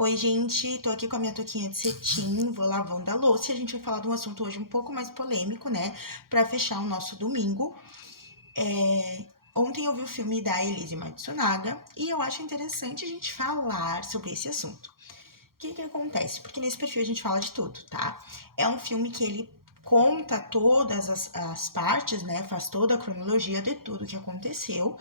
Oi, gente, tô aqui com a minha touquinha de cetim, vou lavando a louça e a gente vai falar de um assunto hoje um pouco mais polêmico, né? Pra fechar o nosso domingo. Ontem eu vi o filme da Elise Matsunaga e eu acho interessante a gente falar sobre esse assunto. O que acontece? Porque nesse perfil a gente fala de tudo, tá? É um filme que ele conta todas as partes, né? Faz toda a cronologia de tudo que aconteceu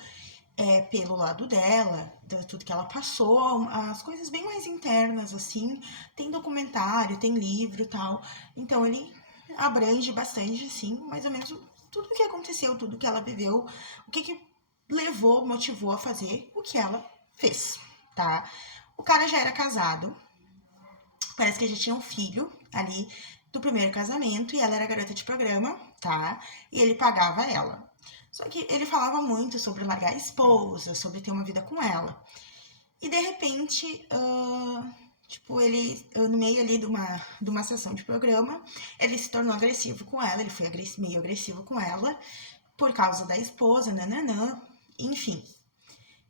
pelo lado dela, de tudo que ela passou, as coisas bem mais internas, assim. Tem documentário, tem livro e tal. Então ele abrange bastante, assim, mais ou menos tudo o que aconteceu, tudo que ela viveu, o que levou, motivou a fazer o que ela fez, tá? O cara já era casado, parece que já tinha um filho ali do primeiro casamento e ela era garota de programa, tá? E ele pagava ela. Só que ele falava muito sobre largar a esposa, sobre ter uma vida com ela. E de repente, tipo, ele, no meio ali de uma sessão de programa, ele se tornou agressivo com ela, ele foi meio agressivo com ela, por causa da esposa, nananã, enfim.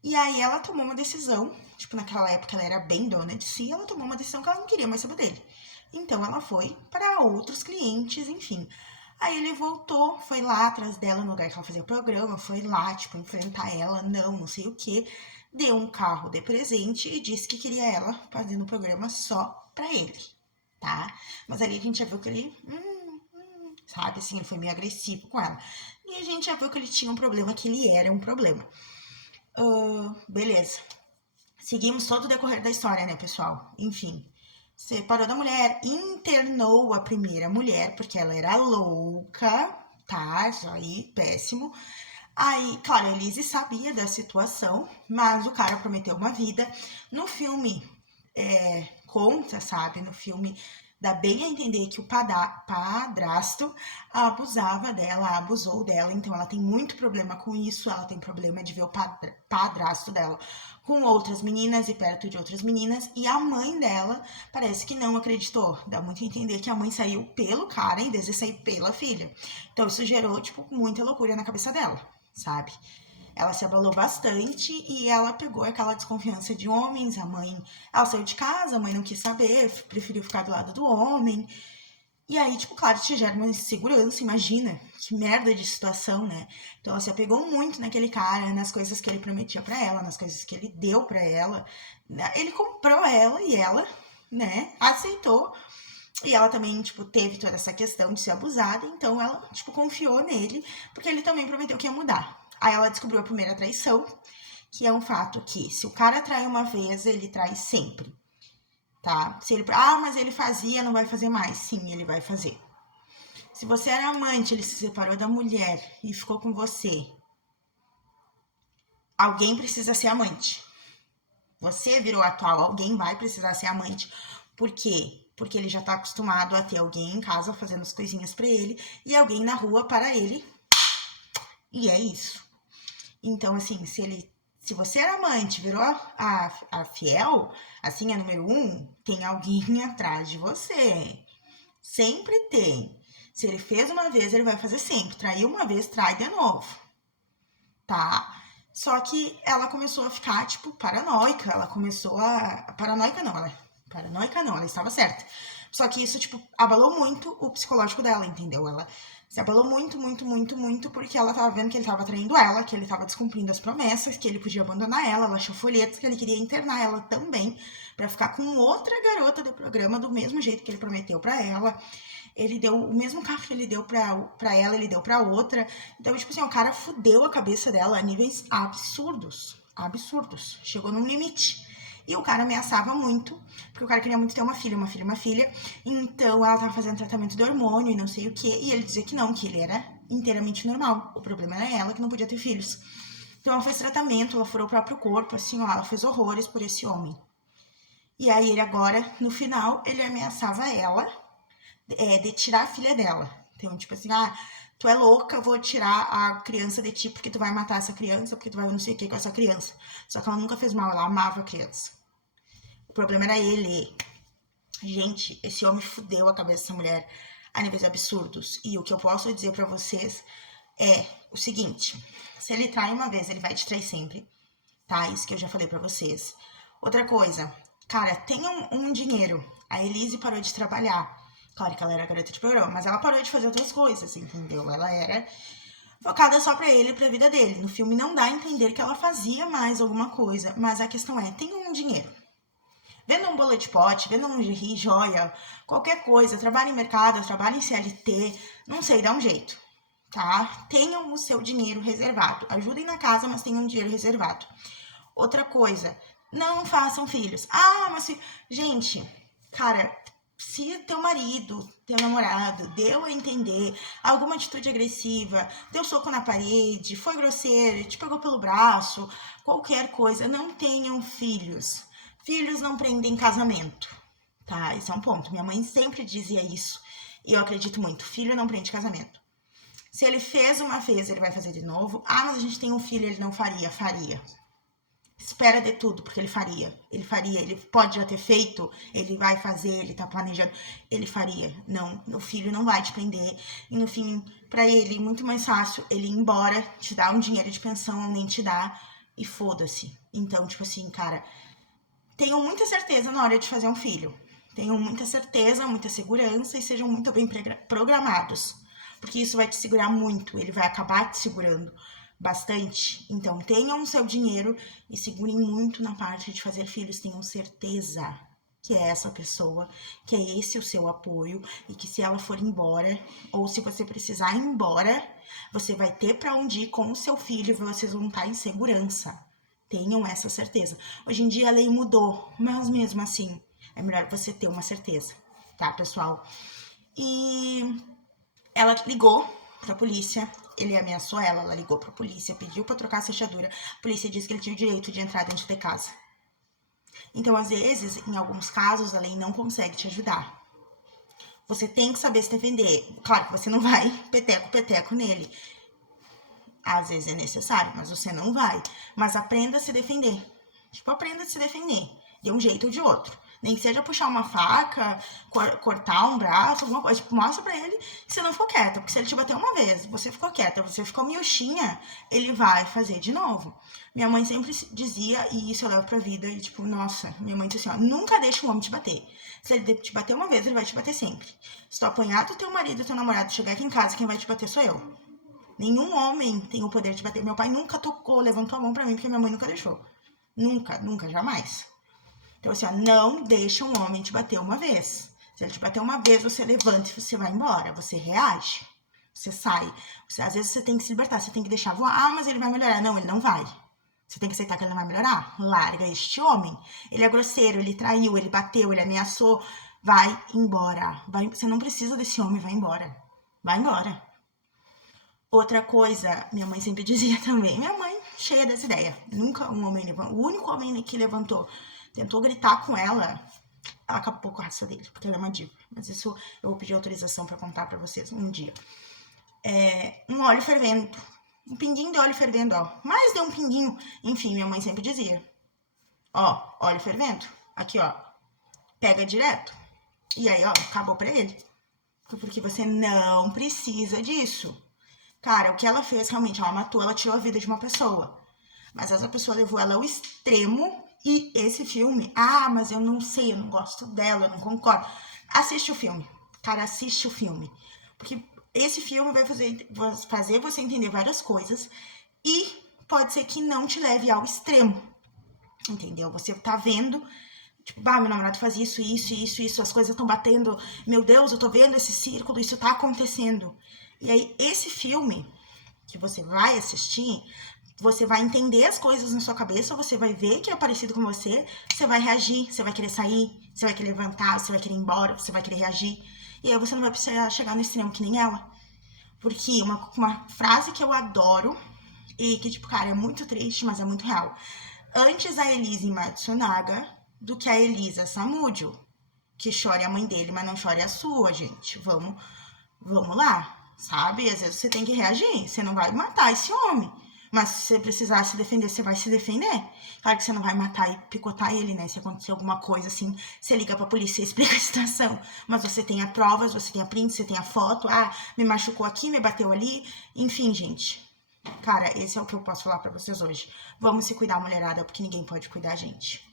E aí ela tomou uma decisão, tipo, naquela época ela era bem dona de si, ela tomou uma decisão que ela não queria mais saber dele. Então ela foi para outros clientes, enfim. Aí ele voltou, foi lá atrás dela no lugar que ela fazia o programa, foi lá, tipo, enfrentar ela, não sei o que. Deu um carro de presente e disse que queria ela fazendo o programa só pra ele, tá? Mas ali a gente já viu que ele, sabe, assim, ele foi meio agressivo com ela. E a gente já viu que ele tinha um problema, que ele era um problema. Beleza. Seguimos todo o decorrer da história, né, pessoal? Enfim, separou da mulher, internou a primeira mulher, porque ela era louca, tá? Isso aí, péssimo. Aí, claro, a Elise sabia da situação, mas o cara prometeu uma vida. No filme, conta, sabe? No filme dá bem a entender que o padrasto abusava dela, abusou dela, então ela tem muito problema com isso, ela tem problema de ver o padrasto dela com outras meninas e perto de outras meninas, e a mãe dela parece que não acreditou. Dá muito a entender que a mãe saiu pelo cara em vez de sair pela filha. Então isso gerou, tipo, muita loucura na cabeça dela, sabe? Ela se abalou bastante e ela pegou aquela desconfiança de homens. A mãe, ela saiu de casa, a mãe não quis saber, preferiu ficar do lado do homem. E aí, tipo, claro, te gera uma insegurança, imagina, que merda de situação, né? Então ela se apegou muito naquele cara, nas coisas que ele prometia pra ela, nas coisas que ele deu pra ela. Ele comprou ela e ela, né, aceitou. E ela também, tipo, teve toda essa questão de ser abusada, então ela, tipo, confiou nele, porque ele também prometeu que ia mudar. Aí ela descobriu a primeira traição, que é um fato que se o cara trai uma vez, ele trai sempre, tá? Se ele, mas ele fazia, não vai fazer mais. Sim, ele vai fazer. Se você era amante, ele se separou da mulher e ficou com você, alguém precisa ser amante. Você virou atual, alguém vai precisar ser amante. Por quê? Porque ele já tá acostumado a ter alguém em casa fazendo as coisinhas pra ele e alguém na rua para ele. E é isso. Então, assim, se você era amante, virou a fiel, assim, a número 1, tem alguém atrás de você. Sempre tem. Se ele fez uma vez, ele vai fazer sempre. Traiu uma vez, trai de novo. Tá? Só que ela começou a ficar, tipo, paranoica. Ela começou a. Paranoica não, ela. Paranoica não, ela estava certa. Só que isso, tipo, abalou muito o psicológico dela, entendeu? Ela se abalou muito, muito, muito, muito, porque ela tava vendo que ele tava traindo ela, que ele tava descumprindo as promessas, que ele podia abandonar ela. Ela achou folhetos que ele queria internar ela também, pra ficar com outra garota do programa, do mesmo jeito que ele prometeu pra ela. Ele deu o mesmo carro que ele deu pra ela, ele deu pra outra. Então, tipo assim, o cara fudeu a cabeça dela a níveis absurdos. Absurdos. Chegou num limite. E o cara ameaçava muito, porque o cara queria muito ter uma filha, uma filha, uma filha. Então ela tava fazendo tratamento de hormônio e não sei o que. E ele dizia que não, que ele era inteiramente normal. O problema era ela que não podia ter filhos. Então ela fez tratamento, ela furou o próprio corpo, assim, ó, ela fez horrores por esse homem. E aí ele agora, no final, ele ameaçava ela de tirar a filha dela. Então, tipo assim, tu é louca, eu vou tirar a criança de ti porque tu vai matar essa criança, porque tu vai não sei o que com essa criança. Só que ela nunca fez mal, ela amava a criança. O problema era ele. Gente, esse homem fudeu a cabeça dessa mulher a níveis absurdos. E o que eu posso dizer pra vocês é o seguinte: se ele trai uma vez, ele vai te trair sempre, tá? Isso que eu já falei pra vocês. Outra coisa, Cara, tenha um dinheiro. A Elise parou de trabalhar. Claro que ela era garota de programa, mas ela parou de fazer outras coisas, entendeu? Ela era focada só pra ele e pra vida dele. No filme não dá a entender que ela fazia mais alguma coisa, mas a questão é, tenha um dinheiro. Venda um bullet pot, venda um lingerie, joia, qualquer coisa, trabalhe em mercado, trabalhe em CLT, não sei, dá um jeito, tá? Tenham o seu dinheiro reservado. Ajudem na casa, mas tenham um dinheiro reservado. Outra coisa, não façam filhos. Ah, mas gente, cara, se teu marido, teu namorado deu a entender alguma atitude agressiva, deu soco na parede, foi grosseiro, te pegou pelo braço, qualquer coisa, não tenham filhos. Filhos não prendem casamento, tá? Isso é um ponto. Minha mãe sempre dizia isso e eu acredito muito. Filho não prende casamento. Se ele fez uma vez, ele vai fazer de novo. Ah, mas a gente tem um filho, ele não faria. Faria. Espera de tudo, porque ele faria. Ele faria. Ele pode já ter feito, ele vai fazer, ele tá planejando. Ele faria. Não, o filho não vai te prender. E no fim, pra ele, muito mais fácil ele ir embora, te dar um dinheiro de pensão, nem te dar, e foda-se. Então, tipo assim, cara, tenham muita certeza na hora de fazer um filho. Tenham muita certeza, muita segurança e sejam muito bem programados. Porque isso vai te segurar muito, ele vai acabar te segurando bastante. Então, tenham o seu dinheiro e segurem muito na parte de fazer filhos. Tenham certeza que é essa pessoa, que é esse o seu apoio e que se ela for embora ou se você precisar ir embora, você vai ter para onde ir com o seu filho e vocês vão estar em segurança. Tenham essa certeza. Hoje em dia a lei mudou, mas mesmo assim é melhor você ter uma certeza, tá, pessoal? E ela ligou pra polícia, ele ameaçou ela ligou pra polícia, pediu pra trocar a fechadura. A polícia disse que ele tinha o direito de entrar dentro de casa. Então, às vezes, em alguns casos, a lei não consegue te ajudar. Você tem que saber se defender. Claro que você não vai peteco nele. Às vezes é necessário, mas você não vai. Mas aprenda a se defender. Tipo, aprenda a se defender. De um jeito ou de outro. Nem que seja puxar uma faca, cortar um braço, alguma coisa. Tipo, mostra pra ele que você não ficou quieta. Porque se ele te bater uma vez, você ficou quieta, você ficou miuchinha, ele vai fazer de novo. Minha mãe sempre dizia, e isso eu levo pra vida, e tipo, nossa, minha mãe disse assim, ó, nunca deixa um homem te bater. Se ele te bater uma vez, ele vai te bater sempre. Se tu apanhar do teu marido, teu namorado, chegar aqui em casa, quem vai te bater sou eu. Nenhum homem tem o poder de bater. Meu pai nunca tocou, levantou a mão pra mim, porque minha mãe nunca deixou. Nunca, nunca, jamais. Então, assim, ó, não deixa um homem te bater uma vez. Se ele te bater uma vez, você levanta e você vai embora. Você reage. Você sai. Às vezes você tem que se libertar, você tem que deixar voar. Ah, mas ele vai melhorar. Não, ele não vai. Você tem que aceitar que ele não vai melhorar. Larga este homem. Ele é grosseiro, ele traiu, ele bateu, ele ameaçou. Vai embora. Você não precisa desse homem, vai embora. Vai embora. Outra coisa, minha mãe sempre dizia também, minha mãe cheia dessa ideia, nunca um homem levantou, o único homem que levantou, tentou gritar com ela acabou com a raça dele, porque ela é uma diva, mas isso eu vou pedir autorização pra contar pra vocês um dia. Um óleo fervendo, um pinguinho de óleo fervendo, ó, mais de um pinguinho, enfim, minha mãe sempre dizia, ó, óleo fervendo, aqui ó, pega direto, e aí ó, acabou pra ele, porque você não precisa disso. Cara, o que ela fez, realmente, ela matou, ela tirou a vida de uma pessoa. Mas essa pessoa levou ela ao extremo e esse filme... Ah, mas eu não sei, eu não gosto dela, eu não concordo. Assiste o filme. Cara, assiste o filme. Porque esse filme vai fazer você entender várias coisas e pode ser que não te leve ao extremo. Entendeu? Você tá vendo... Tipo, meu namorado faz isso, as coisas estão batendo. Meu Deus, eu tô vendo esse círculo, isso tá acontecendo. E aí, esse filme que você vai assistir, você vai entender as coisas na sua cabeça, você vai ver que é parecido com você vai reagir, você vai querer sair, você vai querer levantar, você vai querer ir embora, você vai querer reagir. E aí você não vai precisar chegar no extremo que nem ela. Porque uma frase que eu adoro e que, tipo, cara, é muito triste, mas é muito real. Antes a Elise Matsunaga do que a Elisa Samúdio. Que chore a mãe dele, mas não chore a sua, gente. Vamos lá, sabe? Às vezes você tem que reagir. Você não vai matar esse homem. Mas se você precisar se defender, você vai se defender. Claro que você não vai matar e picotar ele, né? Se acontecer alguma coisa assim, você liga pra polícia e explica a situação. Mas você tem as provas, você tem a print, você tem a foto. Ah, me machucou aqui, me bateu ali. Enfim, gente. Cara, esse é o que eu posso falar pra vocês hoje. Vamos se cuidar, mulherada, porque ninguém pode cuidar a gente.